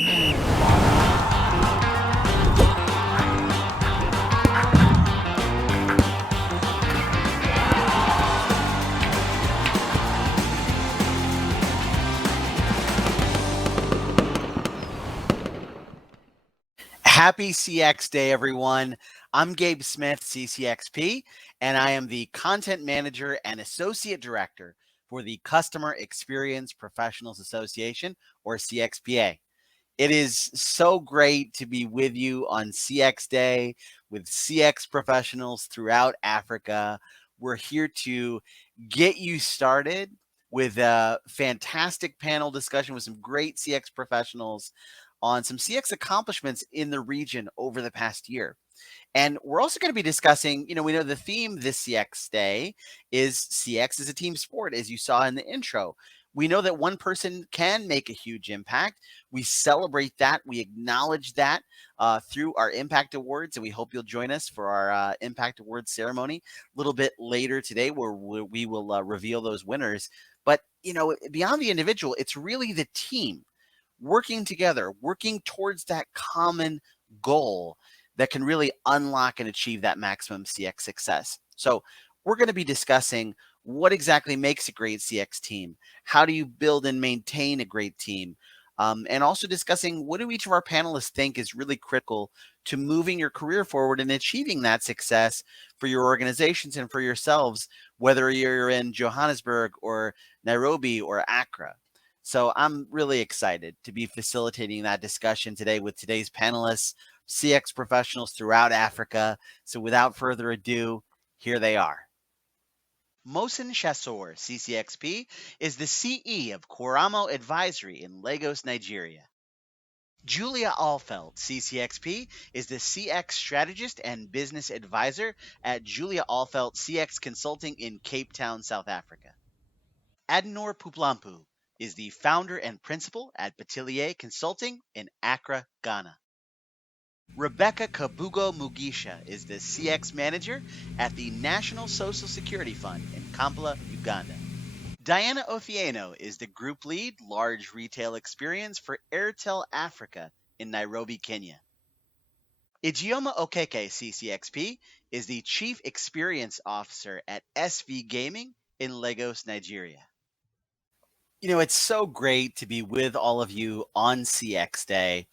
Happy CX Day, everyone. I'm Gabe Smith, CCXP, and I am the Content Manager and Associate Director for the Customer Experience Professionals Association, or CXPA. It is so great to be with you on CX Day with CX professionals throughout Africa. We're here to get you started with a fantastic panel discussion with some great CX professionals on some CX accomplishments in the region over the past year. And we're also going to be discussing, we know the theme this CX Day is CX is a team sport, as you saw in the intro. We know that one person can make a huge impact. We celebrate that. We acknowledge that through our Impact Awards, and we hope you'll join us for our Impact Awards ceremony a little bit later today, where we will reveal those winners. But, beyond the individual, it's really the team working together, working towards that common goal that can really unlock and achieve that maximum CX success. So we're going to be discussing what exactly makes a great CX team, how do you build and maintain a great team, and also discussing what do each of our panelists think is really critical to moving your career forward and achieving that success for your organizations and for yourselves, whether you're in Johannesburg or Nairobi or Accra. So I'm really excited to be facilitating that discussion today with today's panelists, CX professionals throughout Africa. So without further ado, here they are. Mohsen Chassor, CCXP, is the CE of Koramo Advisory in Lagos, Nigeria. Julia Alfeld, CCXP, is the CX strategist and business advisor at Julia Alfeld CX Consulting in Cape Town, South Africa. Adenor Puplampu is the founder and principal at Batilier Consulting in Accra, Ghana. Rebecca Kabugo Mugisha is the CX manager at the National Social Security Fund in Kampala, Uganda. Diana Othieno is the group lead large retail experience for Airtel Africa in Nairobi, Kenya. Ijeoma Okeke CCXP is the chief experience officer at SV Gaming in Lagos, Nigeria. It's so great to be with all of you on CX Day.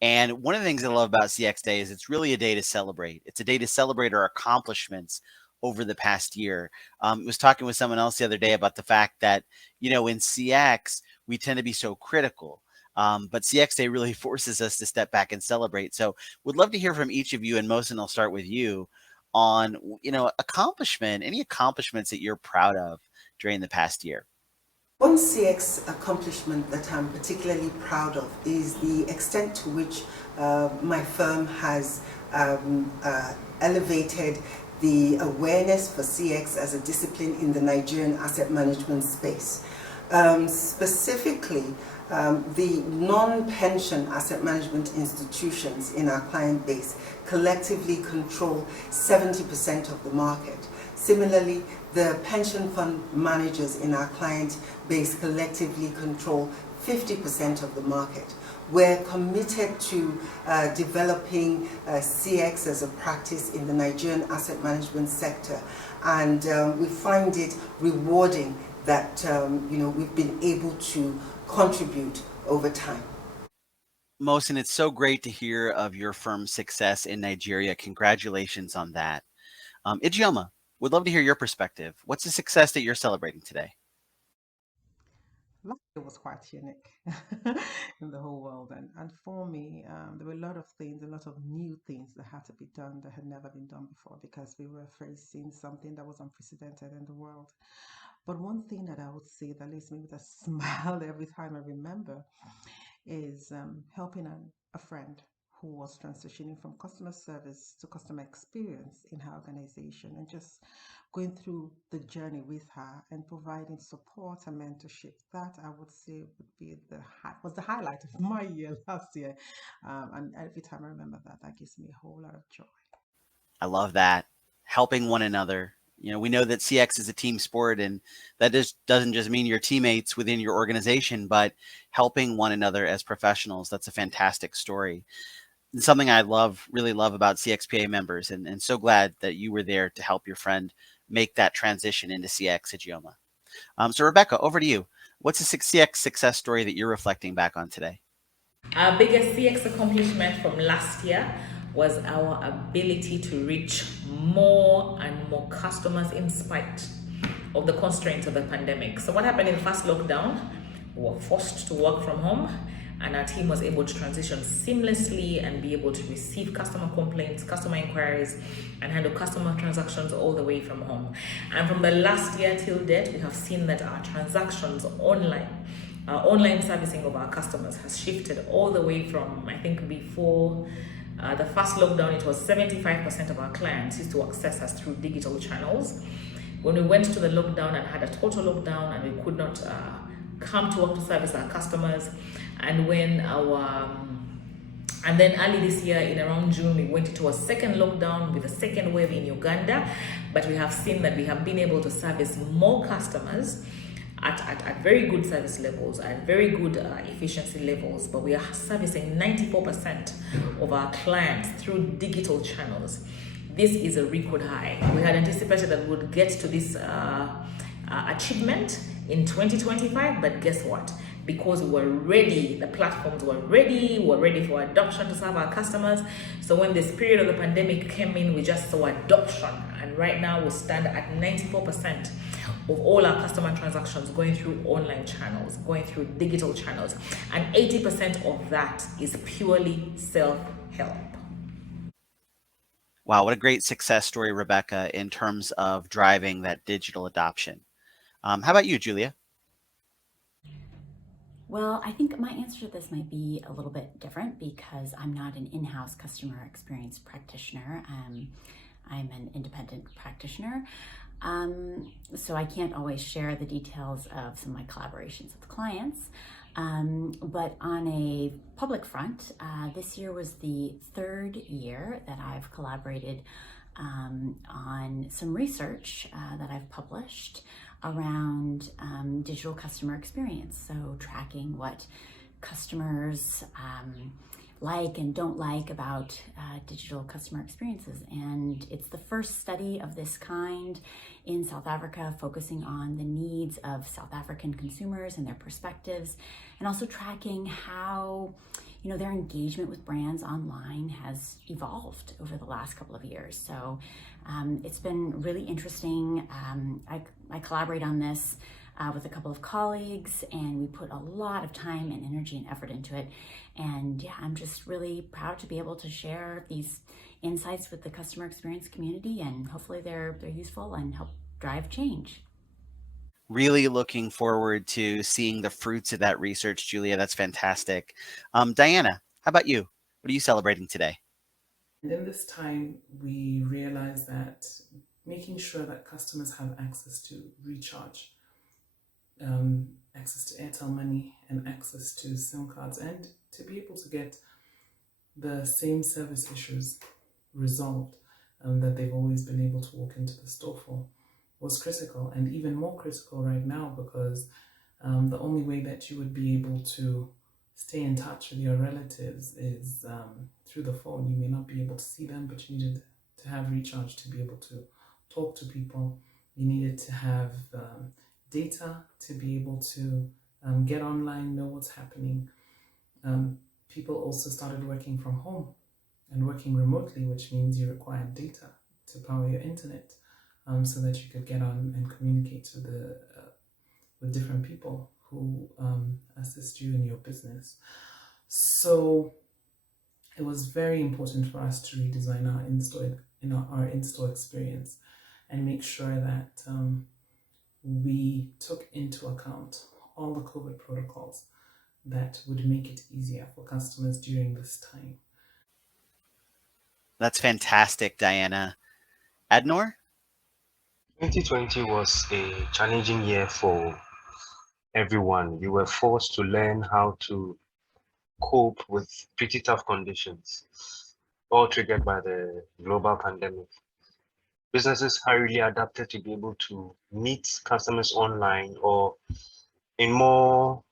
And one of the things I love about CX Day is it's really a day to celebrate. It's a day to celebrate our accomplishments over the past year. I was talking with someone else the other day about the fact that, in CX, we tend to be so critical. But CX Day really forces us to step back and celebrate. So would love to hear from each of you. And Mohsen, I'll start with you on, any accomplishments that you're proud of during the past year. One CX accomplishment that I'm particularly proud of is the extent to which my firm has elevated the awareness for CX as a discipline in the Nigerian asset management space. Specifically, the non-pension asset management institutions in our client base collectively control 70% of the market. Similarly, the pension fund managers in our client base collectively control 50% of the market. We're committed to developing CX as a practice in the Nigerian asset management sector, and we find it rewarding that we've been able to contribute over time. Mohsen, it's so great to hear of your firm's success in Nigeria. Congratulations on that. Ijeoma, would love to hear your perspective. What's the success that you're celebrating today? Last year was quite unique in the whole world, and for me, there were a lot of things, a lot of new things that had to be done that had never been done before, because we were facing something that was unprecedented in the world. But one thing that I would say that leaves me with a smile every time I remember is helping a friend who was transitioning from customer service to customer experience in her organization, and just going through the journey with her and providing support and mentorship. That I would say would be was the highlight of my year last year. And every time I remember that, that gives me a whole lot of joy. I love that. Helping one another, We know that CX is a team sport, and that just doesn't just mean your teammates within your organization, but helping one another as professionals. That's a fantastic story. And something I really love about CXPA members, and so glad that you were there to help your friend make that transition into CX at Gioma. So Rebecca, over to you. What's a CX success story that you're reflecting back on today? Our biggest CX accomplishment from last year was our ability to reach more and more customers in spite of the constraints of the pandemic. So, what happened in the first lockdown? We were forced to work from home, and our team was able to transition seamlessly and be able to receive customer complaints, customer inquiries, and handle customer transactions all the way from home. And from the last year till date, we have seen that our transactions online servicing of our customers has shifted all the way from, I think, before the first lockdown, it was 75% of our clients used to access us through digital channels. When we went to the lockdown and had a total lockdown and we could not come to work to service our customers, and and then early this year, in around June, we went into a second lockdown with a second wave in Uganda. But we have seen that we have been able to service more customers at very good service levels, at very good efficiency levels, but we are servicing 94% of our clients through digital channels. This is a record high. We had anticipated that we would get to this achievement in 2025, but guess what? Because we were ready, the platforms were ready, we were ready for adoption to serve our customers. So when this period of the pandemic came in, we just saw adoption. And right now we stand at 94% of all our customer transactions going through online channels, going through digital channels. And 80% of that is purely self-help. Wow, what a great success story, Rebecca, in terms of driving that digital adoption. How about you, Julia? Well, I think my answer to this might be a little bit different because I'm not an in-house customer experience practitioner. I'm an independent practitioner. So I can't always share the details of some of my collaborations with clients. But on a public front, this year was the third year that I've collaborated on some research that I've published around digital customer experience. So tracking what customers like and don't like about digital customer experiences. And it's the first study of this kind in South Africa, focusing on the needs of South African consumers and their perspectives, and also tracking how their engagement with brands online has evolved over the last couple of years. So it's been really interesting. I collaborate on this with a couple of colleagues, and we put a lot of time and energy and effort into it. And yeah, I'm just really proud to be able to share these insights with the customer experience community, and hopefully they're useful and help drive change. Really looking forward to seeing the fruits of that research, Julia. That's fantastic. Diana, how about you? What are you celebrating today? And in this time, we realize that making sure that customers have access to recharge, access to Airtel Money, and access to SIM cards, and to be able to get the same service issues resolved that they've always been able to walk into the store for, was critical, and even more critical right now, because the only way that you would be able to stay in touch with your relatives is through the phone. You may not be able to see them, but you needed to have recharge to be able to talk to people. You needed to have data to be able to get online, know what's happening. People also started working from home and working remotely, which means you required data to power your internet, so that you could get on and communicate with different people who assist you in your business. So it was very important for us to redesign our in-store experience and make sure that we took into account all the COVID protocols that would make it easier for customers during this time. That's fantastic, Diana. Adnor? 2020 was a challenging year for everyone. We were forced to learn how to cope with pretty tough conditions, all triggered by the global pandemic. businesses hurriedly adapted to be able to meet customers online or in more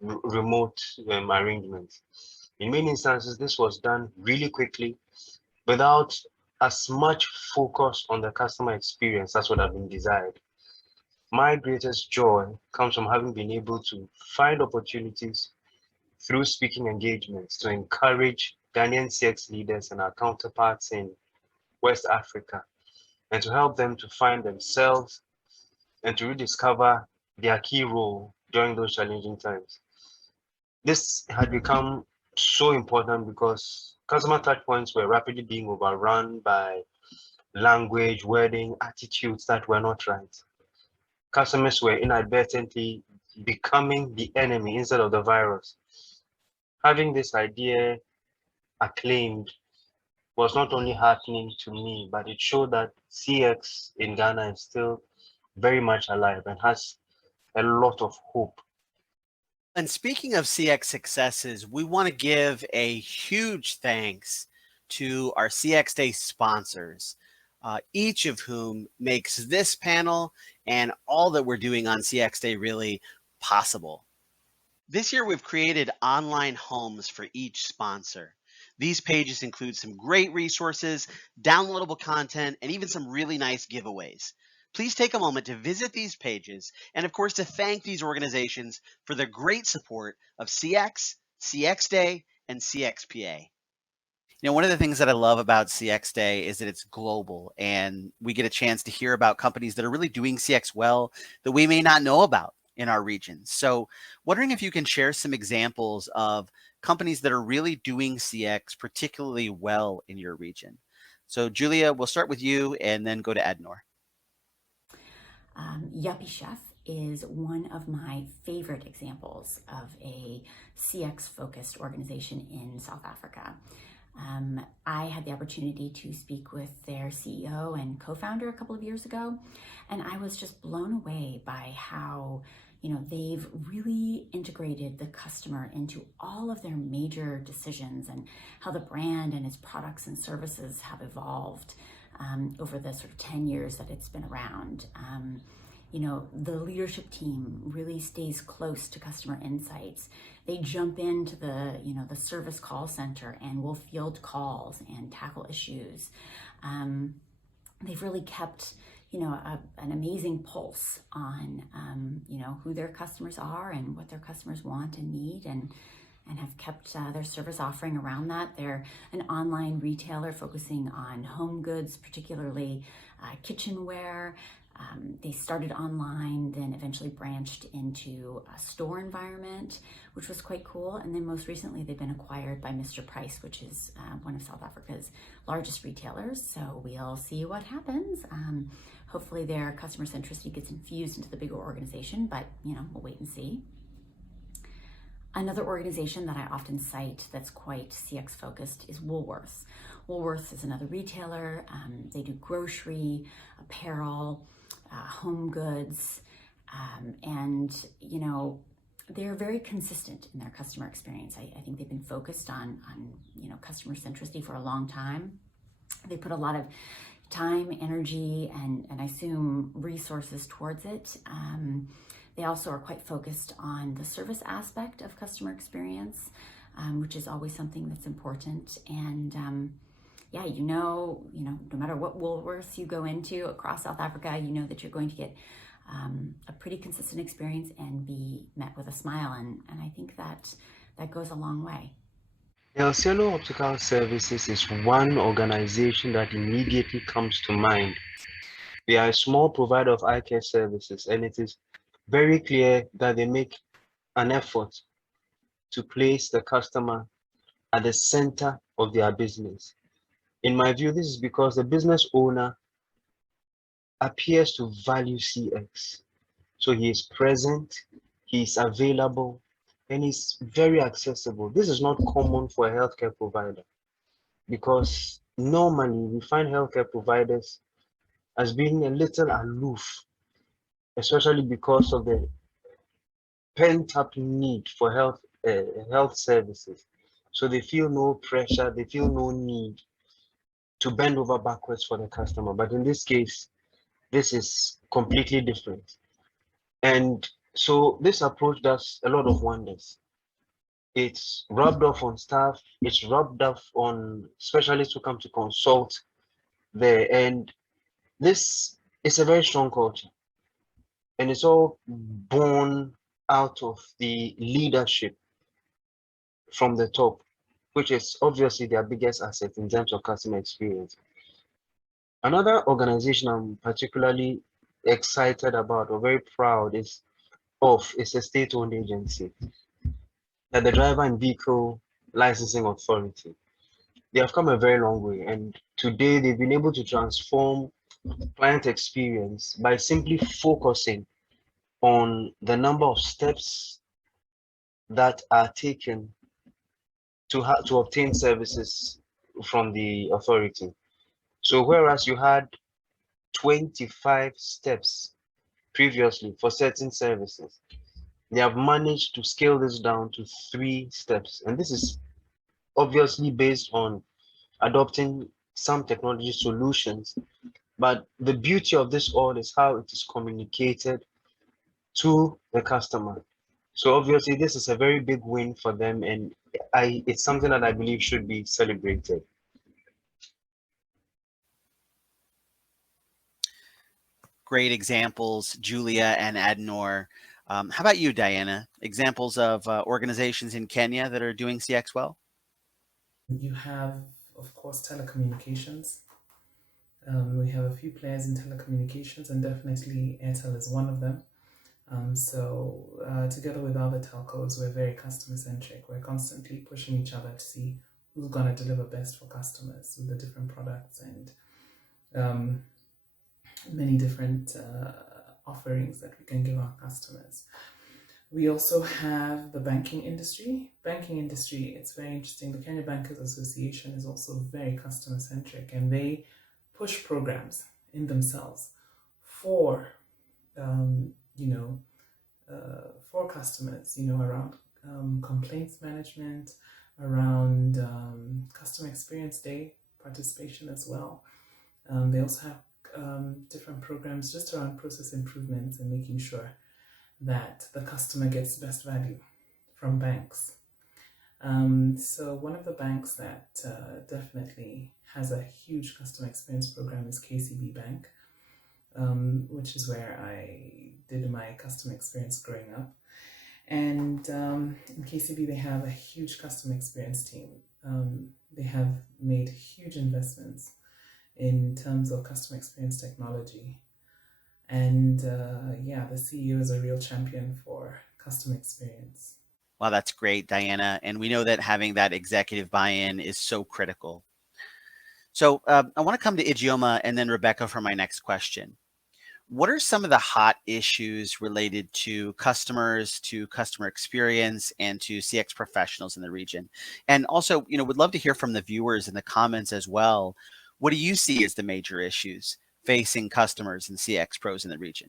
remote arrangements. In many instances, this was done really quickly without as much focus on the customer experience as would have been desired. My greatest joy comes from having been able to find opportunities through speaking engagements to encourage Ghanaian CX leaders and our counterparts in West Africa and to help them to find themselves and to rediscover their key role during those challenging times. This had become so important because customer touchpoints were rapidly being overrun by language, wording, attitudes that were not right. Customers were inadvertently becoming the enemy instead of the virus. Having this idea acclaimed was not only heartening to me, but it showed that CX in Ghana is still very much alive and has a lot of hope. And speaking of CX successes, we want to give a huge thanks to our CX Day sponsors, each of whom makes this panel and all that we're doing on CX Day really possible. This year, we've created online homes for each sponsor. These pages include some great resources, downloadable content, and even some really nice giveaways. Please take a moment to visit these pages and, of course, to thank these organizations for their great support of CX, CX Day, and CXPA. You know, one of the things that I love about CX Day is that it's global and we get a chance to hear about companies that are really doing CX well that we may not know about in our region. So wondering if you can share some examples of companies that are really doing CX particularly well in your region. So Julia, we'll start with you and then go to Ednor. Yuppie Chef is one of my favorite examples of a CX-focused organization in South Africa. I had the opportunity to speak with their CEO and co-founder a couple of years ago, and I was just blown away by how they've really integrated the customer into all of their major decisions and how the brand and its products and services have evolved over the sort of 10 years that it's been around. The leadership team really stays close to customer insights. They jump into the service call center and will field calls and tackle issues. They've really kept an amazing pulse on who their customers are and what their customers want and need, and have kept their service offering around that. They're an online retailer focusing on home goods, particularly kitchenware. They started online, then eventually branched into a store environment, which was quite cool. And then most recently, they've been acquired by Mr. Price, which is one of South Africa's largest retailers. So we'll see what happens. Hopefully their customer centricity gets infused into the bigger organization, but we'll wait and see. Another organization that I often cite that's quite CX focused is Woolworths. Woolworths is another retailer. They do grocery, apparel, home goods, and they're very consistent in their customer experience. I think they've been focused on customer centricity for a long time. They put a lot of time, energy, and I assume resources towards it. They also are quite focused on the service aspect of customer experience, which is always something that's important. And no matter what Woolworths you go into across South Africa, you know that you're going to get a pretty consistent experience and be met with a smile. And I think that goes a long way. El Cielo Optical Services is one organization that immediately comes to mind. They are a small provider of eye care services, and it is very clear that they make an effort to place the customer at the center of their business. In my view, this is because the business owner appears to value CX. So he is present, he is available, and he's very accessible. This is not common for a healthcare provider because normally we find healthcare providers as being a little aloof, especially because of the pent-up need for health services. So they feel no pressure, they feel no need. to bend over backwards for the customer. But in this case, this is completely different. And so this approach does a lot of wonders. It's rubbed off on staff, it's rubbed off on specialists who come to consult there. And this is a very strong culture. And it's all born out of the leadership from the top, which is obviously their biggest asset in terms of customer experience. Another organization I'm particularly excited about or very proud is a state-owned agency, the Driver and Vehicle Licensing Authority. They have come a very long way, and today they've been able to transform client experience by simply focusing on the number of steps that are taken to obtain services from the authority. So whereas you had 25 steps previously for certain services, they have managed to scale this down to 3 steps. And this is obviously based on adopting some technology solutions. But the beauty of this all is how it is communicated to the customer. So obviously this is a very big win for them, and it's something that I believe should be celebrated. Great examples, Julia and Adenor. How about you, Diana? Examples of organizations in Kenya that are doing CX well? You have, of course, telecommunications. We have a few players in telecommunications, and definitely Airtel is one of them. Together with other telcos, we're very customer centric. We're constantly pushing each other to see who's going to deliver best for customers with the different products and many different offerings that we can give our customers. We also have the banking industry. It's very interesting. The Kenya Bankers Association is also very customer centric, and they push programs in themselves for for customers, around complaints management, around customer experience day participation as well. They also have different programs just around process improvements and making sure that the customer gets the best value from banks. So one of the banks that definitely has a huge customer experience program is Kcb Bank, which is where I did my customer experience growing up. And in KCB, they have a huge customer experience team. They have made huge investments in terms of customer experience technology. And the CEO is a real champion for customer experience. Wow, that's great, Diana. And we know that having that executive buy-in is so critical. So I want to come to Ijeoma and then Rebecca for my next question. What are some of the hot issues related to customers, to customer experience, and to CX professionals in the region? And also, would love to hear from the viewers in the comments as well. What do you see as the major issues facing customers and CX pros in the region?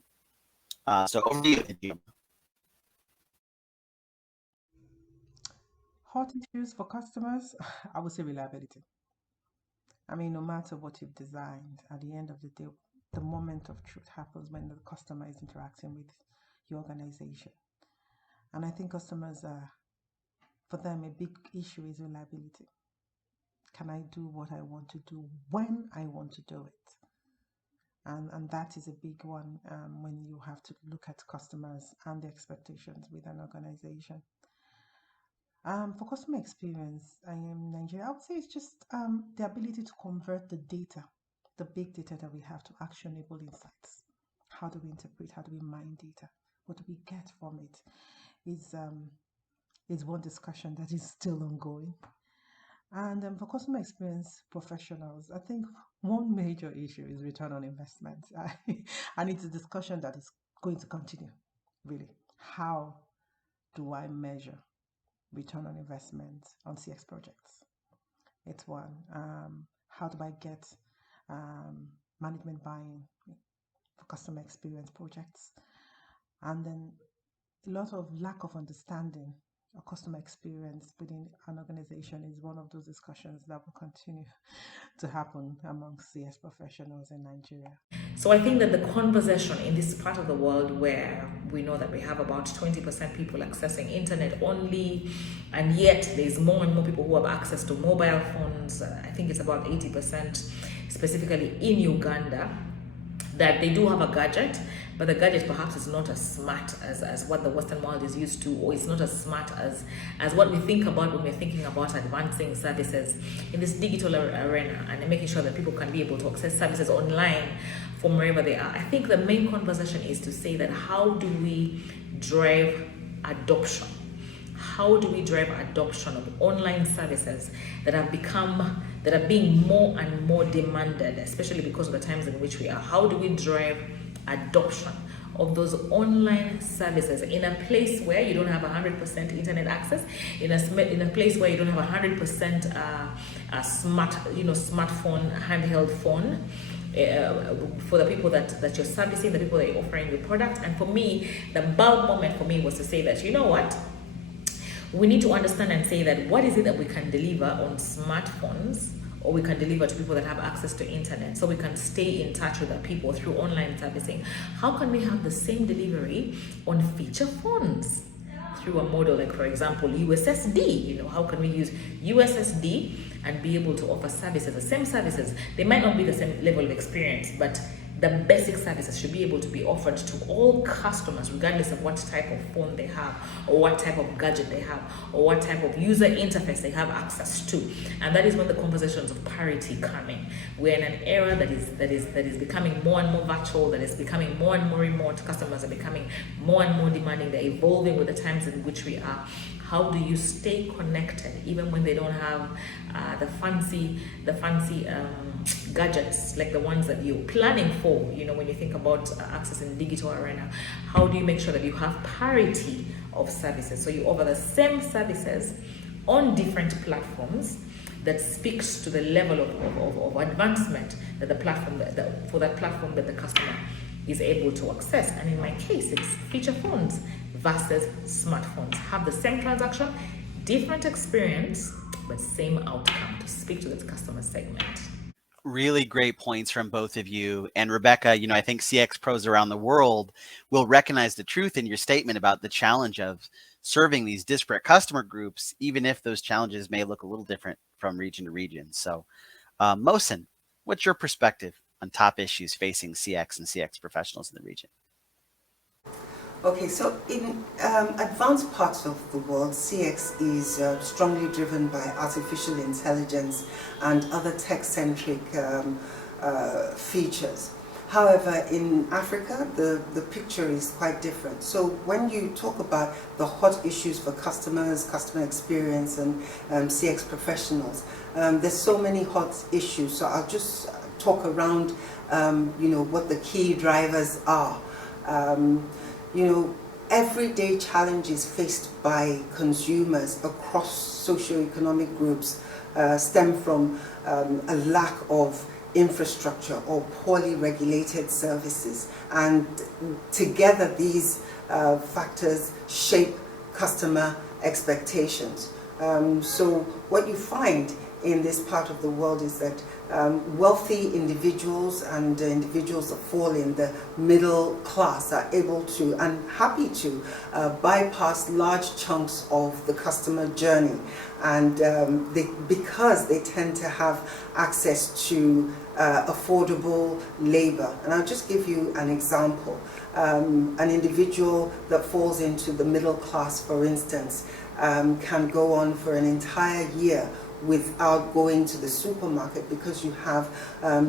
So over to you, Ijeoma. Hot issues for customers, I would say reliability. I mean, no matter what you've designed, at the end of the day, the moment of truth happens when the customer is interacting with your organization. And I think customers for them, a big issue is reliability. Can I do what I want to do when I want to do it? And that is a big one when you have to look at customers and the expectations with an organization. For customer experience, I am Nigeria. I would say it's just the ability to convert the data, the big data that we have, to actionable insights. How do we interpret? How do we mine data? What do we get from it? Is one discussion that is still ongoing. And for customer experience professionals, I think one major issue is return on investment. And it's a discussion that is going to continue, really. How do I measure return on investment on CX projects? It's one. How do I get management buy-in for customer experience projects? And then a lot of lack of understanding or customer experience within an organization is one of those discussions that will continue to happen among CS professionals in Nigeria. So I think that the conversation in this part of the world where we know that we have about 20% people accessing internet only, and yet there's more and more people who have access to mobile phones. I think it's about 80%, specifically in Uganda, that they do have a gadget, but the gadget perhaps is not as smart as what the Western world is used to, or it's not as smart as what we think about when we're thinking about advancing services in this digital arena and making sure that people can be able to access services online from wherever they are. I think the main conversation is to say that how do we drive adoption? How do we drive adoption of online services that are being more and more demanded, especially because of the times in which we are? How do we drive adoption of those online services in a place where you don't have 100% internet access, in a place where you don't have 100% smartphone, handheld phone, for the people that you're servicing, the people that you're offering your product? And for me, the bulb moment for me was to say that, you know what, we need to understand and say that what is it that we can deliver on smartphones, or we can deliver to people that have access to internet, so we can stay in touch with our people through online servicing. How can we have the same delivery on feature phones through a model like, for example, USSD? How can we use USSD and be able to offer services, the same services? They might not be the same level of experience, but the basic services should be able to be offered to all customers, regardless of what type of phone they have, or what type of gadget they have, or what type of user interface they have access to. And that is when the conversations of parity come in. We're in an era that is becoming more and more virtual, that is becoming more and more remote. Customers are becoming more and more demanding. They're evolving with the times in which we are. How do you stay connected even when they don't have the fancy gadgets like the ones that you're planning for? When you think about accessing the digital arena, how do you make sure that you have parity of services, so you offer the same services on different platforms that speaks to the level of advancement that the platform for that platform that the customer is able to access? And in my case, it's feature phones versus smartphones. Have the same transaction, different experience, but same outcome to speak to the customer segment. Really great points from both of you. And Rebecca, I think CX pros around the world will recognize the truth in your statement about the challenge of serving these disparate customer groups, even if those challenges may look a little different from region to region. So, Mohsen, what's your perspective on top issues facing CX and CX professionals in the region? Okay, so in advanced parts of the world, CX is strongly driven by artificial intelligence and other tech-centric features. However, in Africa, the picture is quite different. So when you talk about the hot issues for customers, customer experience, and CX professionals, there's so many hot issues. So I'll just talk around, what the key drivers are. Everyday challenges faced by consumers across socioeconomic groups stem from a lack of infrastructure or poorly regulated services. And together these factors shape customer expectations. So what you find in this part of the world is that wealthy individuals and individuals that fall in the middle class are able to and happy to bypass large chunks of the customer journey, and because they tend to have access to affordable labor. And I'll just give you an example. An individual that falls into the middle class, for instance, can go on for an entire year without going to the supermarket because you have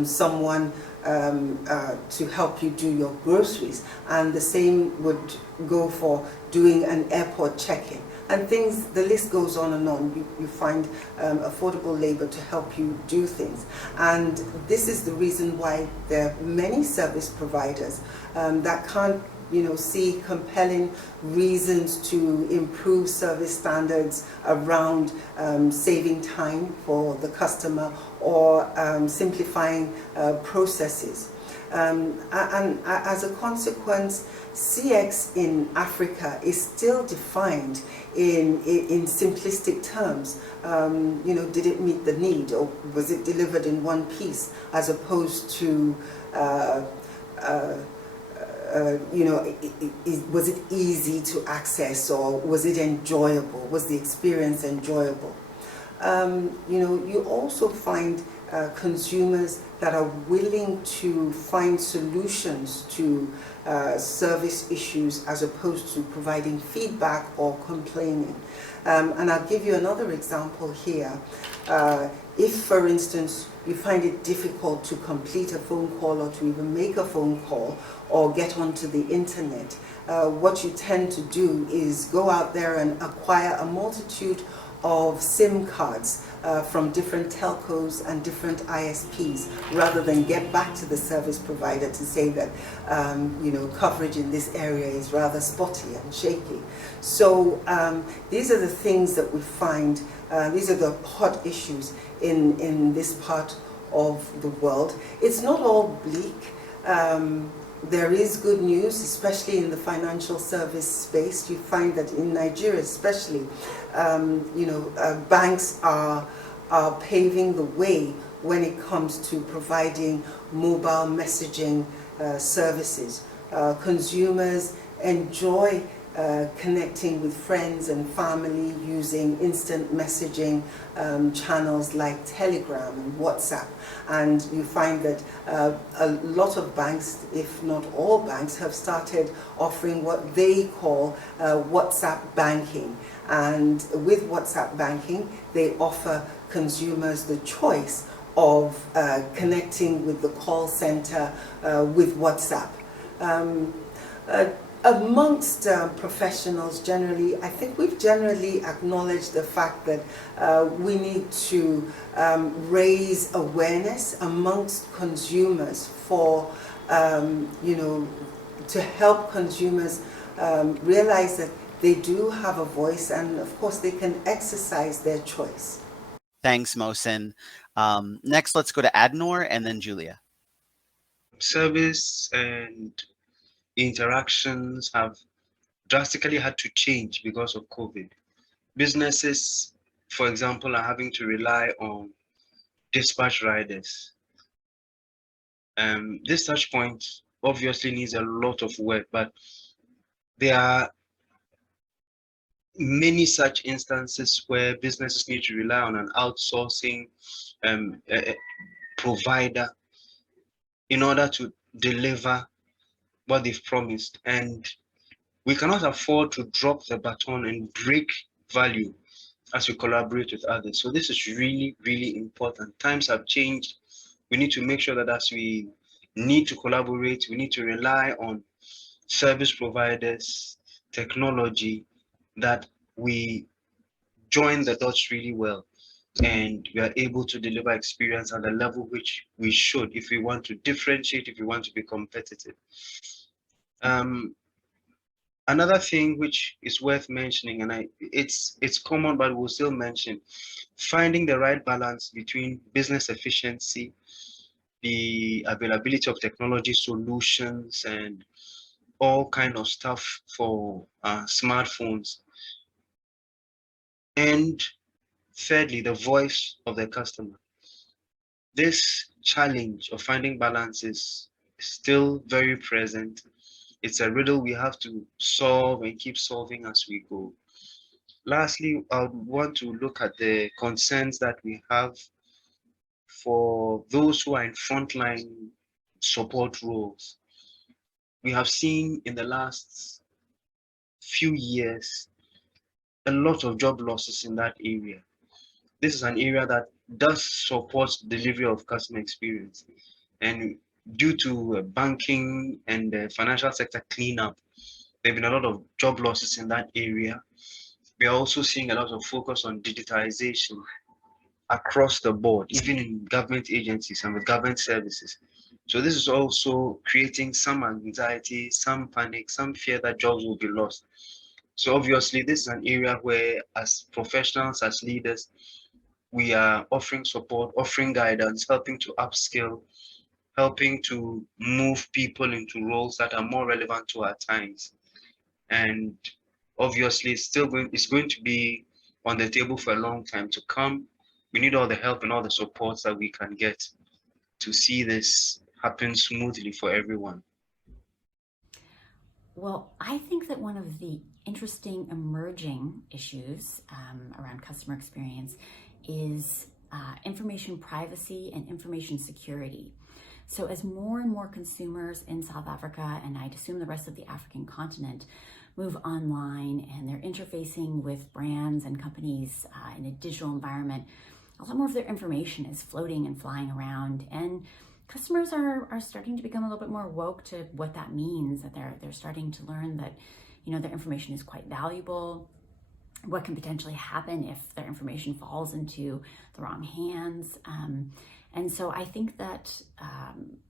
someone to help you do your groceries. And the same would go for doing an airport check-in. And the list goes on and on. You find affordable labor to help you do things. And this is the reason why there are many service providers that can't see compelling reasons to improve service standards around saving time for the customer or simplifying processes. And as a consequence, CX in Africa is still defined in simplistic terms. Did it meet the need, or was it delivered in one piece, as opposed to was it easy to access, or was it enjoyable? Was the experience enjoyable? You also find consumers that are willing to find solutions to service issues, as opposed to providing feedback or complaining. And I'll give you another example here. If, for instance, you find it difficult to complete a phone call, or to even make a phone call, or get onto the internet, what you tend to do is go out there and acquire a multitude of SIM cards from different telcos and different ISPs, rather than get back to the service provider to say that coverage in this area is rather spotty and shaky. So these are the things that we find. These are the hot issues in this part of the world. It's not all bleak. There is good news, especially in the financial service space. You find that in Nigeria especially, banks are paving the way when it comes to providing mobile messaging services. Consumers enjoy connecting with friends and family using instant messaging channels like Telegram and WhatsApp. And you find that a lot of banks, if not all banks, have started offering what they call WhatsApp banking. And with WhatsApp banking, they offer consumers the choice of connecting with the call center with WhatsApp. Amongst professionals generally, I think we've generally acknowledged the fact that we need to raise awareness amongst consumers for, to help consumers realize that they do have a voice, and of course they can exercise their choice. Thanks, Mohsen. Next, let's go to Adnor and then Julia. Service and interactions have drastically had to change because of COVID. Businesses, for example, are having to rely on dispatch riders. This touch point obviously needs a lot of work, but there are many such instances where businesses need to rely on an outsourcing provider in order to deliver what they've promised. And we cannot afford to drop the baton and break value as we collaborate with others. So this is really, really important. Times have changed. We need to make sure that as we need to collaborate, we need to rely on service providers, technology, that we join the dots really well, and we are able to deliver experience at the level which we should if we want to differentiate, if we want to be competitive. Another thing which is worth mentioning, and it's common, but we'll still mention, finding the right balance between business efficiency, the availability of technology solutions, and all kind of stuff for smartphones. And thirdly, the voice of the customer. This challenge of finding balance is still very present. It's a riddle we have to solve and keep solving as we go. Lastly, I would want to look at the concerns that we have for those who are in frontline support roles. We have seen in the last few years a lot of job losses in that area. This is an area that does support delivery of customer experience. And due to banking and the financial sector cleanup, there have been a lot of job losses in that area. We are also seeing a lot of focus on digitization across the board, even in government agencies and with government services. So this is also creating some anxiety, some panic, some fear that jobs will be lost. So obviously, this is an area where, as professionals, as leaders, we are offering support, offering guidance, helping to upskill helping to move people into roles that are more relevant to our times. And obviously it's going to be on the table for a long time to come. We need all the help and all the supports that we can get to see this happen smoothly for everyone. Well, I think that one of the interesting emerging issues around customer experience is information privacy and information security. So as more and more consumers in South Africa, and I'd assume the rest of the African continent, move online and they're interfacing with brands and companies in a digital environment, a lot more of their information is floating and flying around. And customers are starting to become a little bit more woke to what that means, that they're starting to learn that, you know, their information is quite valuable, what can potentially happen if their information falls into the wrong hands. And so I think that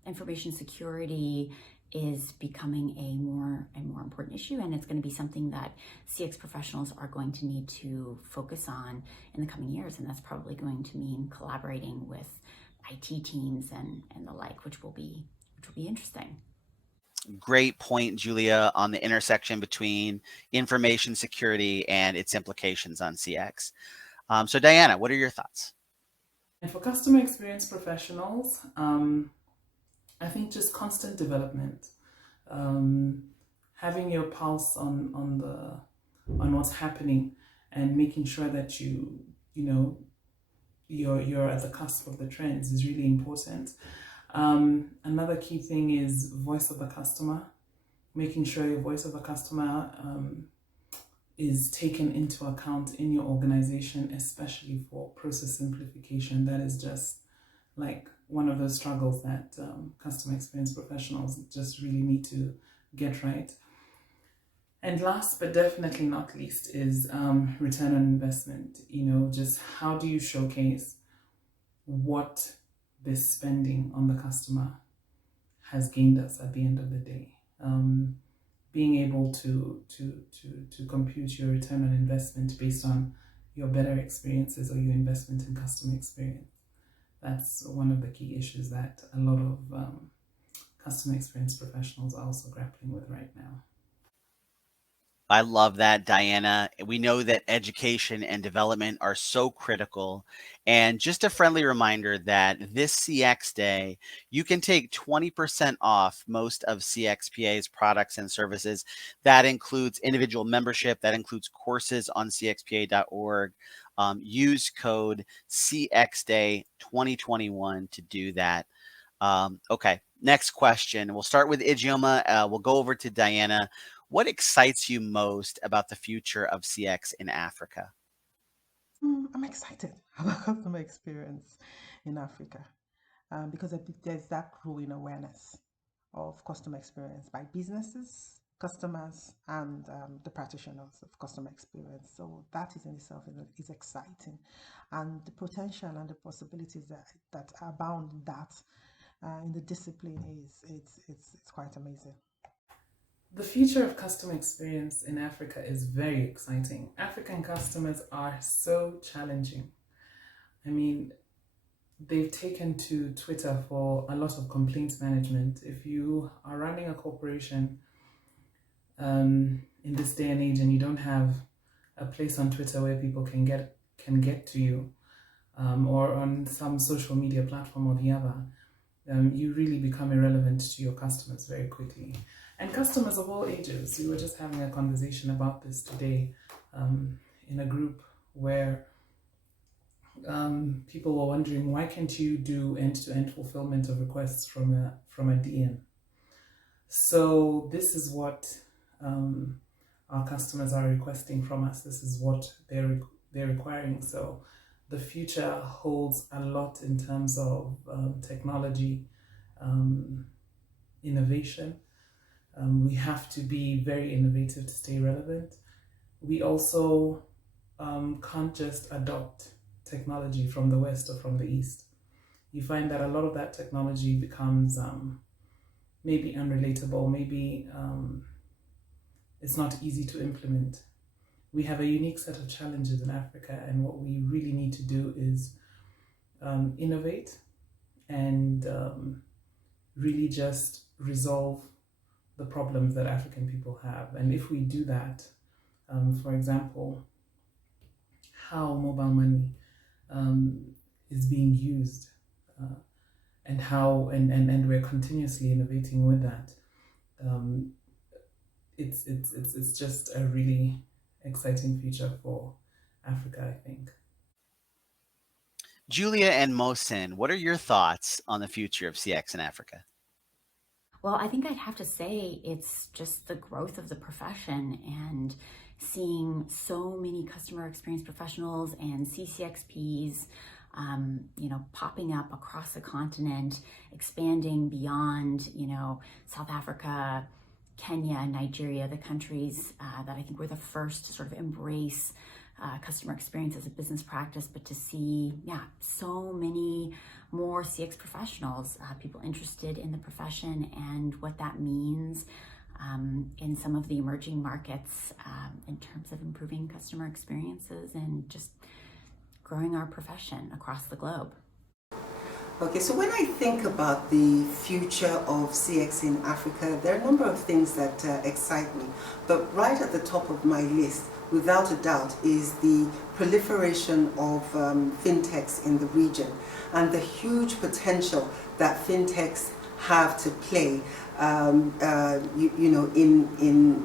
information security is becoming a more and more important issue, and it's going to be something that CX professionals are going to need to focus on in the coming years, and that's probably going to mean collaborating with IT teams and the like, which will be interesting. Great point, Julia, on the intersection between information security and its implications on CX. So Diana, what are your thoughts? And for customer experience professionals, I think just constant development, having your pulse on what's happening, and making sure that you're at the cusp of the trends is really important. Another key thing is voice of the customer, making sure your voice of the customer is taken into account in your organization, especially for process simplification. That is just like one of those struggles that customer experience professionals just really need to get right. And last but definitely not least is return on investment. Just how do you showcase what this spending on the customer has gained us at the end of the day? Being able to compute your return on investment based on your better experiences or your investment in customer experience. That's one of the key issues that a lot of customer experience professionals are also grappling with right now. I love that, Diana. We know that education and development are so critical. And just a friendly reminder that this CX Day, you can take 20% off most of CXPA's products and services. That includes individual membership, that includes courses on cxpa.org. Use code CXDay 2021 to do that. Okay, next question. We'll start with Ijeoma. We'll go over to Diana. What excites you most about the future of CX in Africa? I'm excited about customer experience in Africa because there's that growing awareness of customer experience by businesses, customers, and the practitioners of customer experience. So that is in itself is exciting, and the potential and the possibilities that abound that in the discipline it's quite amazing. The future of customer experience in Africa is very exciting. African customers are so challenging. I mean, they've taken to Twitter for a lot of complaints management. If you are running a corporation in this day and age and you don't have a place on Twitter where people can get to you, or on some social media platform or the other, you really become irrelevant to your customers very quickly. And customers of all ages. We were just having a conversation about this today in a group where people were wondering, why can't you do end-to-end fulfillment of requests from a DM? So this is what our customers are requesting from us. This is what they're requiring. So the future holds a lot in terms of technology, innovation. We have to be very innovative to stay relevant. We also can't just adopt technology from the West or from the East. You find that a lot of that technology becomes maybe unrelatable, maybe it's not easy to implement. We have a unique set of challenges in Africa, and what we really need to do is innovate and really just resolve the problems that African people have. And if we do that, for example, how mobile money is being used, and how and we're continuously innovating with that. It's just a really exciting future for Africa, I think. Julia and Mohsen, what are your thoughts on the future of CX in Africa? Well, I think I'd have to say it's just the growth of the profession and seeing so many customer experience professionals and CCXPs, popping up across the continent, expanding beyond, South Africa, Kenya, Nigeria, the countries that I think were the first to sort of embrace customer experience as a business practice, but to see, so many more CX professionals, people interested in the profession and what that means in some of the emerging markets in terms of improving customer experiences and just growing our profession across the globe. Okay, so when I think about the future of CX in Africa, there are a number of things that excite me. But right at the top of my list, without a doubt, is the proliferation of fintechs in the region and the huge potential that fintechs have to play in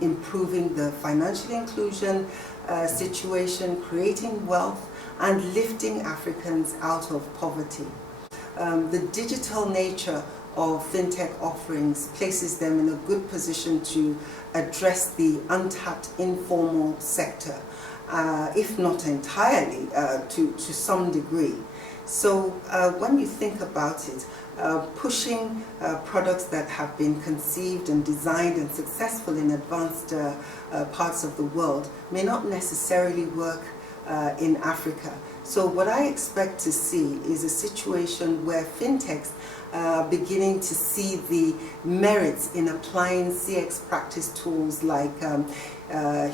improving the financial inclusion situation, creating wealth, and lifting Africans out of poverty. The digital nature of fintech offerings places them in a good position to address the untapped informal sector, if not entirely, to some degree. So when you think about it, pushing products that have been conceived and designed and successful in advanced parts of the world may not necessarily work in Africa. So what I expect to see is a situation where fintechs are beginning to see the merits in applying CX practice tools like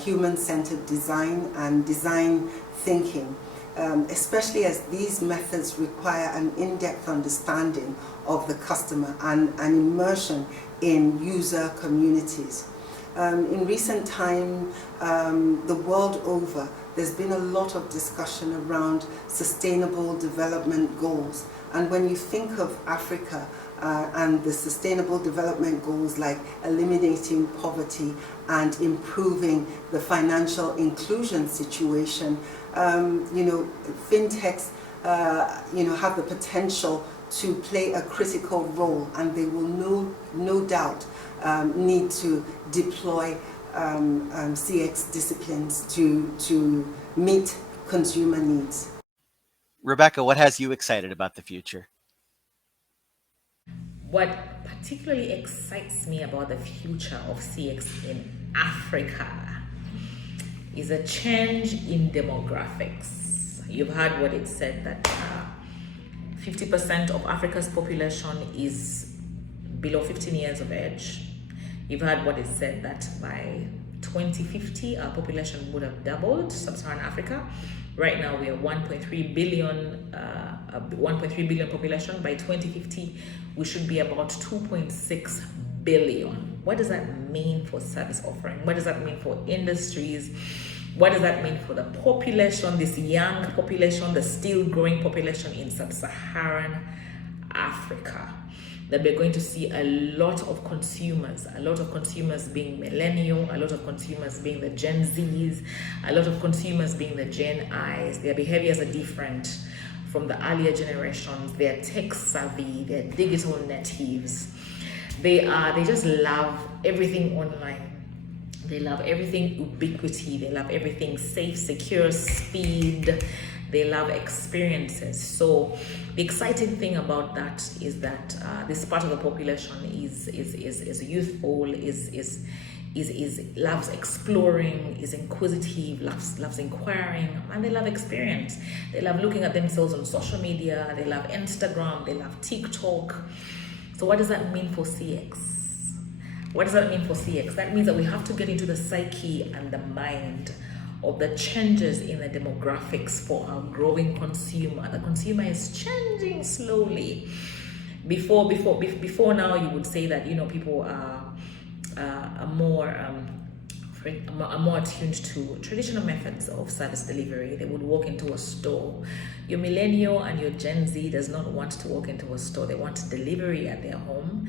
human-centered design and design thinking, especially as these methods require an in-depth understanding of the customer and an immersion in user communities. In recent time, the world over, there's been a lot of discussion around sustainable development goals. And when you think of Africa and the sustainable development goals like eliminating poverty and improving the financial inclusion situation, fintechs, have the potential to play a critical role, and they will no doubt need to deploy CX disciplines to meet consumer needs. Rebecca, what has you excited about the future? What particularly excites me about the future of CX in Africa is a change in demographics. You've heard what it said that 50% of Africa's population is below 15 years of age. You've heard what it said that by 2050 our population would have doubled, sub-Saharan Africa. Right now we are 1.3 billion population. By 2050 we should be about 2.6 billion. What does that mean for service offering? What does that mean for industries? What does that mean for the population, this young population, the still growing population in sub-Saharan Africa? That we're going to see a lot of consumers being millennial, a lot of consumers being the Gen Zs, a lot of consumers being the Gen Is. Their behaviors are different from the earlier generations. They're tech savvy, they're digital natives. They just love everything online. They love everything ubiquity. They love everything safe, secure, speed. They love experiences. So the exciting thing about that is that this part of the population is youthful, loves exploring, is inquisitive, loves inquiring, and they love experience. They love looking at themselves on social media. They love Instagram. They love TikTok. So what does that mean for CX? What does that mean for CX? That means that we have to get into the psyche and the mind of the changes in the demographics for our growing consumer. The consumer is changing slowly. Before now, you would say that, you know, people are more attuned to traditional methods of service delivery. They would walk into a store. Your millennial and your Gen Z does not want to walk into a store. They want delivery at their home.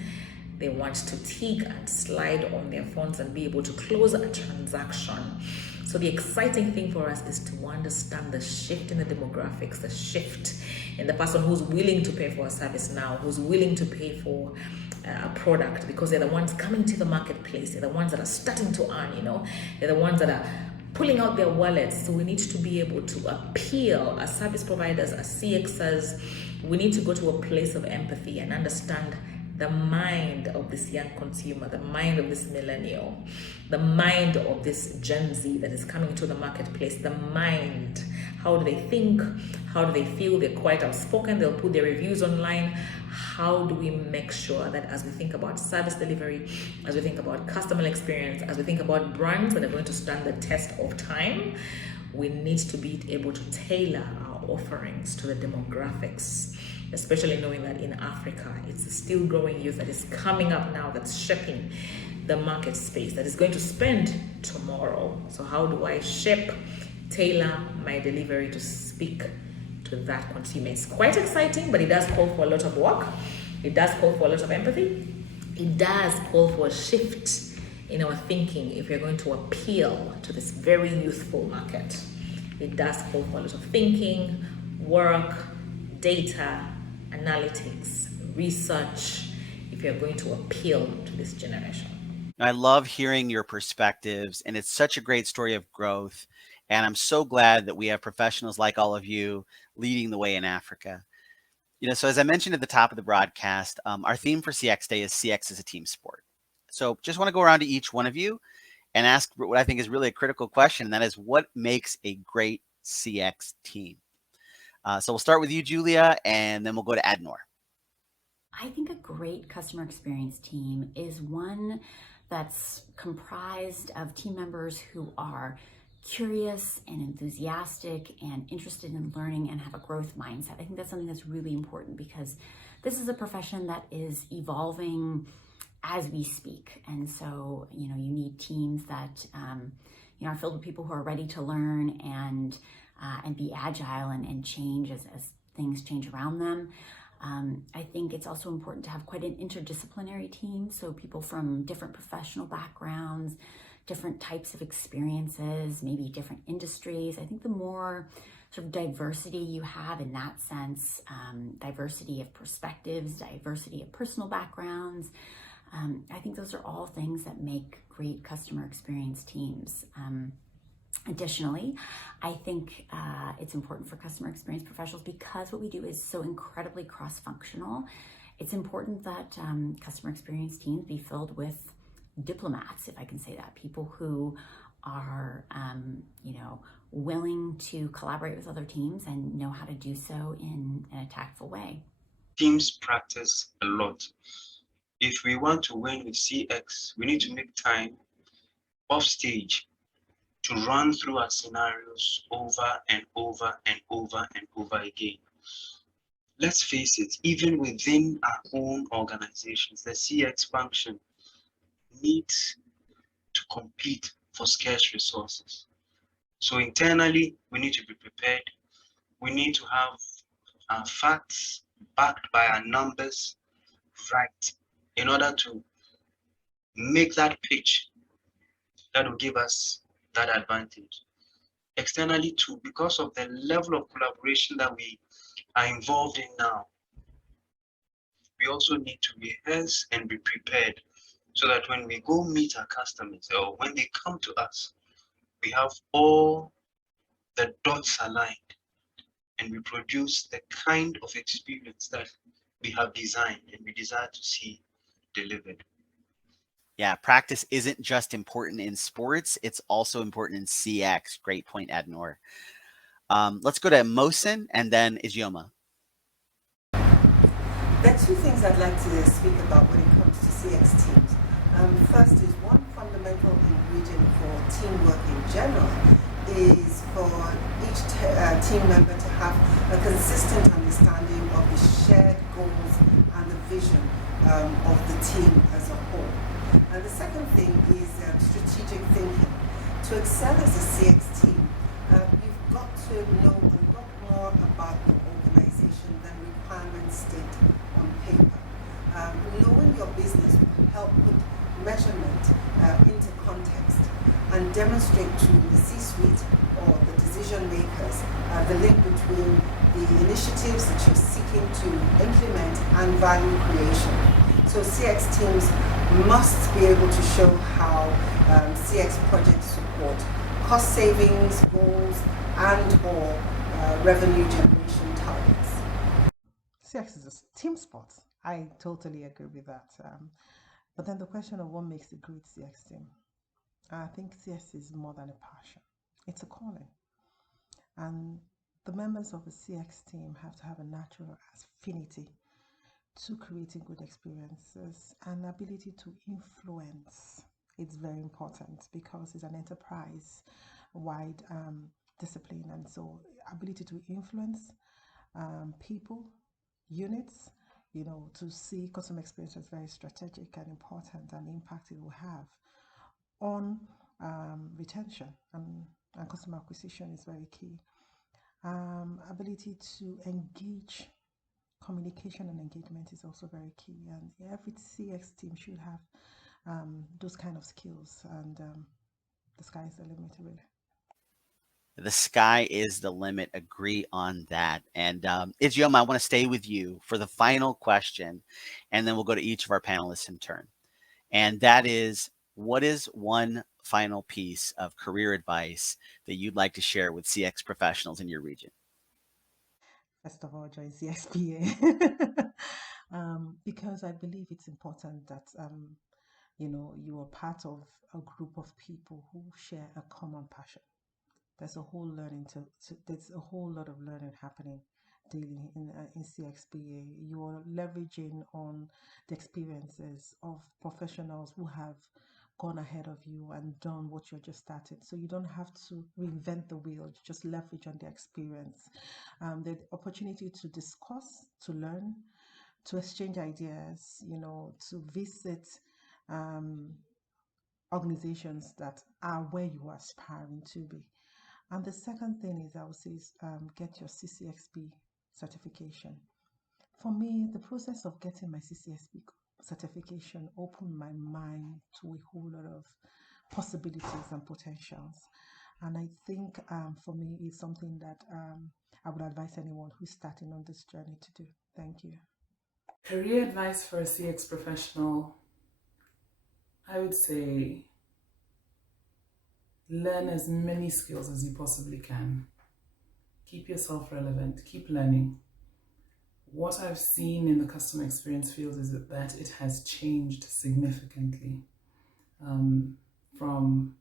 They want to tick and slide on their phones and be able to close a transaction. So the exciting thing for us is to understand the shift in the demographics, the shift in the person who's willing to pay for a service now, who's willing to pay for a product, because they're the ones coming to the marketplace. They're the ones that are starting to earn, you know. They're the ones that are pulling out their wallets. So we need to be able to appeal as service providers, as CXers. We need to go to a place of empathy and understand the mind of this young consumer, the mind of this millennial, the mind of this Gen Z that is coming to the marketplace, the mind. How do they think? How do they feel? They're quite outspoken. They'll put their reviews online. How do we make sure that as we think about service delivery, as we think about customer experience, as we think about brands that are going to stand the test of time, we need to be able to tailor our offerings to the demographics, especially knowing that in Africa, it's a still growing youth that is coming up now, that's shaping the market space, that is going to spend tomorrow. So how do I tailor my delivery to speak to that consumer? It's quite exciting, but it does call for a lot of work. It does call for a lot of empathy. It does call for a shift in our thinking if we're going to appeal to this very youthful market. It does call for a lot of thinking, work, data, analytics, research, if you're going to appeal to this generation. I love hearing your perspectives, and it's such a great story of growth. And I'm so glad that we have professionals like all of you leading the way in Africa. You know, so as I mentioned at the top of the broadcast, our theme for CX Day is CX as a team sport. So just want to go around to each one of you and ask what I think is really a critical question, and that is, what makes a great CX team? So we'll start with you, Julia, and then we'll go to Adnor. I think a great customer experience team is one that's comprised of team members who are curious and enthusiastic and interested in learning and have a growth mindset. I think that's something that's really important, because this is a profession that is evolving as we speak. And so, you know, you need teams that, you know, are filled with people who are ready to learn and be agile and change as things change around them. I think it's also important to have quite an interdisciplinary team. So people from different professional backgrounds, different types of experiences, maybe different industries. I think the more sort of diversity you have in that sense, diversity of perspectives, diversity of personal backgrounds, I think those are all things that make great customer experience teams. Additionally, I think it's important for customer experience professionals, because what we do is so incredibly cross-functional. It's important that customer experience teams be filled with diplomats, if I can say that, people who are, you know, willing to collaborate with other teams and know how to do so in a tactful way. Teams practice a lot. If we want to win with CX, we need to make time off stage to run through our scenarios over and over and over and over again. Let's face it, even within our own organizations, the CX function needs to compete for scarce resources. So internally, we need to be prepared. We need to have our facts backed by our numbers right in order to make that pitch that will give us that advantage. Externally too, because of the level of collaboration that we are involved in now, we also need to rehearse and be prepared, so that when we go meet our customers, or when they come to us, we have all the dots aligned and we produce the kind of experience that we have designed and we desire to see delivered. Yeah, practice isn't just important in sports, it's also important in CX. Great point, Adnor. Let's go to Mohsen and then Ijeoma. There are two things I'd like to speak about when it comes to CX teams. First is, one fundamental ingredient for teamwork in general is for each team member to have a consistent understanding of the shared goals and the vision of the team as a whole. And the second thing is strategic thinking. To excel as a CX team, you've got to know a lot more about your organization than requirements state on paper. Knowing your business will help put measurement into context and demonstrate to the C-suite or the decision makers the link between the initiatives that you're seeking to implement and value creation. So CX teams must be able to show how CX projects support cost savings, goals, and/or revenue generation targets. CX is a team sport. I totally agree with that. But then the question of what makes a great CX team. I think CX is more than a passion. It's a calling. And the members of a CX team have to have a natural affinity to creating good experiences and ability to influence. It's very important because it's an enterprise-wide discipline, and so ability to influence people, units, to see customer experience as very strategic and important, and the impact it will have on retention and customer acquisition is very key. Ability to engage, communication and engagement is also very key, and every CX team should have those kind of skills, and the sky is the limit, really. The sky is the limit. Agree on that. And Ijeoma, I want to stay with you for the final question, and then we'll go to each of our panelists in turn. And that is, what is one final piece of career advice that you'd like to share with CX professionals in your region? First of all, join CXPA because I believe it's important that you are part of a group of people who share a common passion. There's a whole there's a whole lot of learning happening daily in CXPA. You are leveraging on the experiences of professionals who have gone ahead of you and done what you're just started. So you don't have to reinvent the wheel, you just leverage on the experience. The opportunity to discuss, to learn, to exchange ideas, to visit organizations that are where you are aspiring to be. And the second thing is, I would say, is get your CCXP certification. For me, the process of getting my CCXP certification opened my mind to a whole lot of possibilities and potentials. And I think for me, it's something that I would advise anyone who's starting on this journey to do. Thank you. Career advice for a CX professional, I would say learn as many skills as you possibly can. Keep yourself relevant, keep learning. What I've seen in the customer experience field is that it has changed significantly from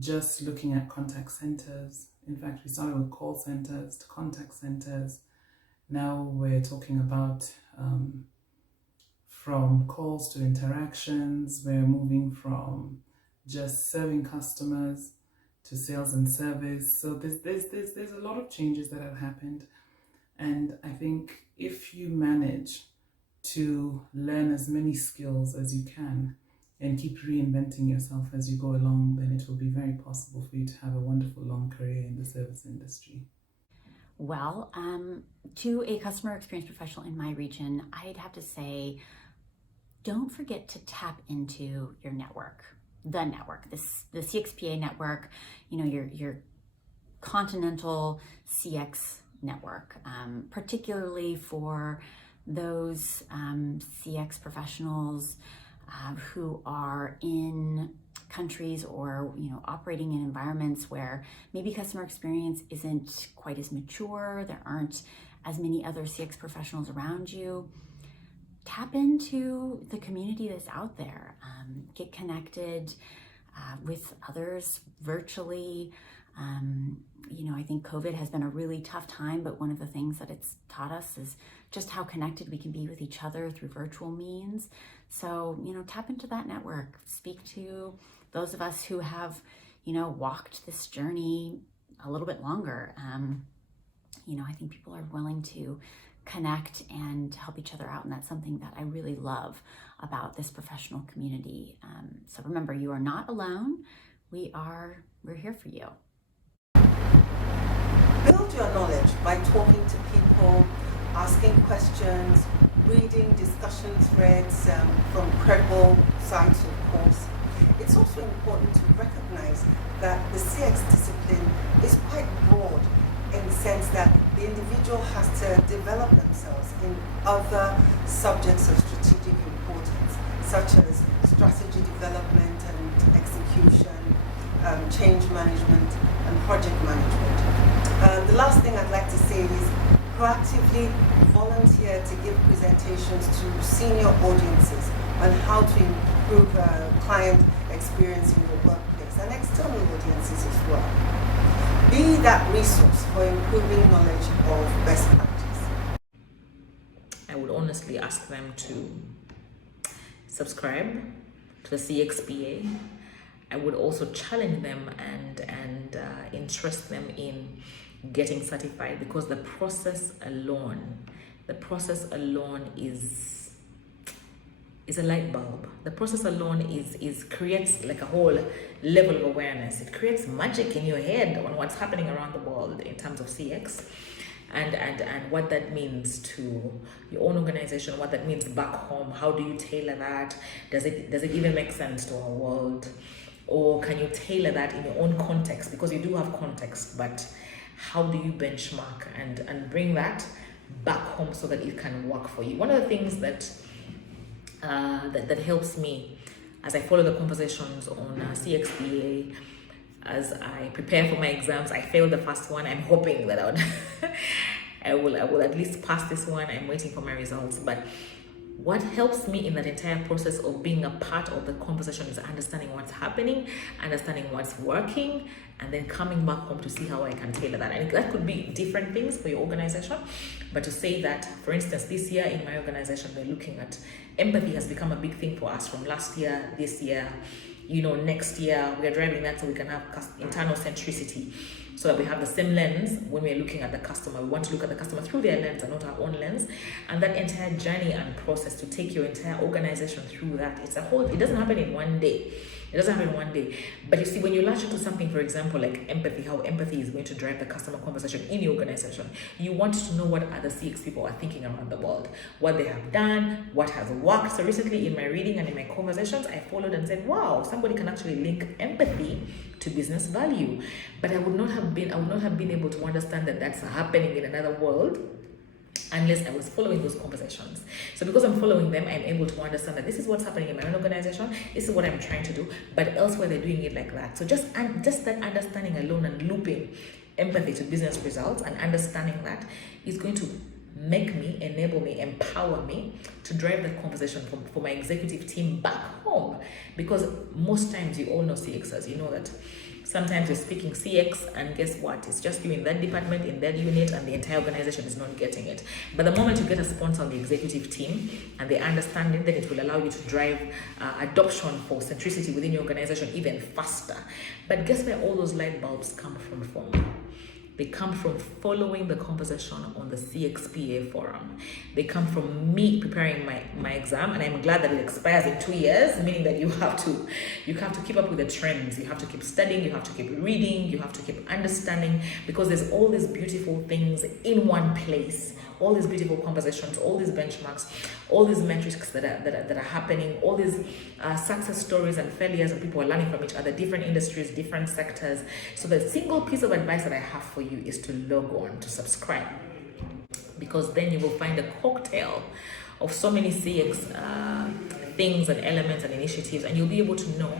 just looking at contact centers. In fact, we started with call centers to contact centers. Now we're talking about from calls to interactions. We're moving from just serving customers to sales and service. So there's a lot of changes that have happened. And I think if you manage to learn as many skills as you can and keep reinventing yourself as you go along, then it will be very possible for you to have a wonderful long career in the service industry. Well, to a customer experience professional in my region, I'd have to say, don't forget to tap into your network, the CXPA network, your continental CX network, particularly for those CX professionals who are in countries or operating in environments where maybe customer experience isn't quite as mature, there aren't as many other CX professionals around you. Tap into the community that's out there. Get connected with others virtually. I think COVID has been a really tough time, but one of the things that it's taught us is just how connected we can be with each other through virtual means. So, tap into that network. Speak to those of us who have, walked this journey a little bit longer. I think people are willing to connect and help each other out. And that's something that I really love about this professional community. So remember, you are not alone. We're here for you. Build your knowledge by talking to people, asking questions, reading discussion threads from credible sites, of course. It's also important to recognize that the CX discipline is quite broad in the sense that the individual has to develop themselves in other subjects of strategic importance, such as strategy development and execution, change management, and project management. The last thing I'd like to say is proactively volunteer to give presentations to senior audiences on how to improve client experience in your workplace and external audiences as well. Be that resource for improving knowledge of best practice. I would honestly ask them to subscribe to the CXPA. I would also challenge them and interest them in getting certified, because the process alone is a light bulb. The process alone is creates like a whole level of awareness. It creates magic in your head on what's happening around the world in terms of CX and what that means to your own organization, what that means back home. How do you tailor that? Does it even make sense to our world? Or can you tailor that in your own context? Because you do have context, but how do you benchmark and bring that back home so that it can work for you? One of the things that helps me as I follow the conversations on CXPA, as I prepare for my exams. I failed the first one. I'm hoping that I will at least pass this one. I'm waiting for my results. But what helps me in that entire process of being a part of the conversation is understanding what's happening, understanding what's working, and then coming back home to see how I can tailor that. And that could be different things for your organization. But to say that, for instance, this year in my organization, we're looking at empathy has become a big thing for us from last year, this year, next year. We're driving that so we can have internal centricity, so that we have the same lens when we're looking at the customer. We want to look at the customer through their lens and not our own lens. And that entire journey and process to take your entire organization through that, it doesn't happen in one day. It doesn't happen in one day. But you see, when you latch into something, for example, like empathy, how empathy is going to drive the customer conversation in your organization, you want to know what other CX people are thinking around the world, what they have done, what has worked. So recently in my reading and in my conversations, I followed and said, wow, somebody can actually link empathy to business value. But I would not have been able to understand that that's happening in another world unless I was following those conversations. So because I'm following them, I'm able to understand that this is what's happening in my own organization, this is what I'm trying to do, but elsewhere they're doing it like that. So just that understanding alone and looping empathy to business results and understanding that is going to make me, enable me, empower me to drive that conversation for my executive team back home. Because most times, you all know CXers, you know that sometimes you're speaking CX and guess what? It's just you in that department, in that unit, and the entire organization is not getting it. But the moment you get a sponsor on the executive team and they understand it, then it will allow you to drive adoption for centricity within your organization even faster. But guess where all those light bulbs come from? They come from following the conversation on the CXPA forum. They come from me preparing my exam, and I'm glad that it expires in 2 years, meaning that you have to keep up with the trends. You have to keep studying, you have to keep reading, you have to keep understanding, because there's all these beautiful things in one place. All these beautiful conversations, all these benchmarks, all these metrics that are happening, all these success stories and failures, and people are learning from each other, different industries, different sectors. So the single piece of advice that I have for you is to log on, to subscribe, because then you will find a cocktail of so many CX things and elements and initiatives, and you'll be able to know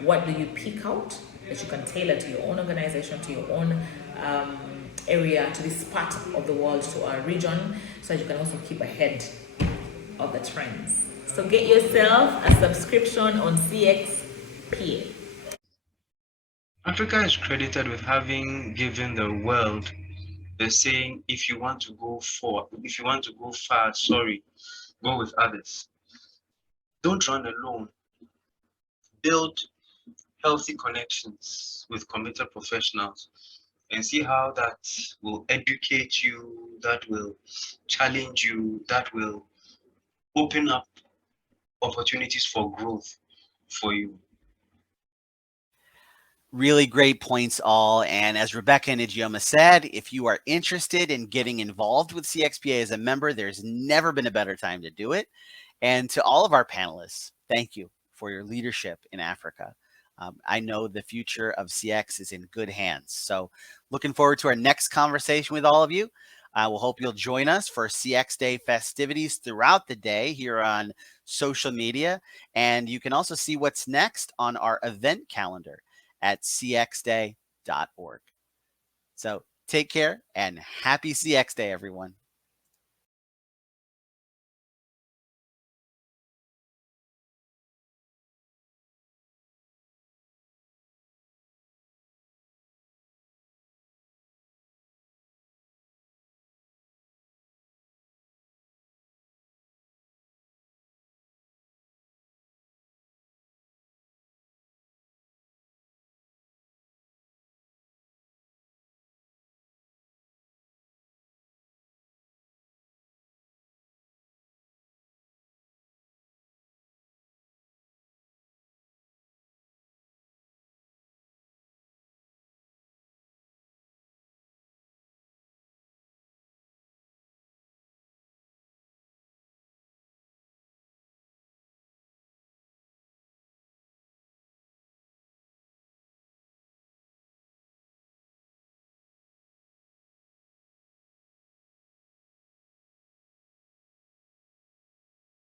what do you pick out that you can tailor to your own organization, to your own area, to this part of the world, to our region, so that you can also keep ahead of the trends. So get yourself a subscription on CXPA. Africa is credited with having given the world the saying, if you want to go far, go with others. Don't run alone. Build healthy connections with committed professionals and see how that will educate you, that will challenge you, that will open up opportunities for growth for you. Really great points all. And as Rebecca and Ijeoma said, if you are interested in getting involved with CXPA as a member, there's never been a better time to do it. And to all of our panelists, thank you for your leadership in Africa. I know the future of CX is in good hands. So looking forward to our next conversation with all of you. I will hope you'll join us for CX Day festivities throughout the day here on social media. And you can also see what's next on our event calendar at cxday.org. So take care and happy CX Day, everyone.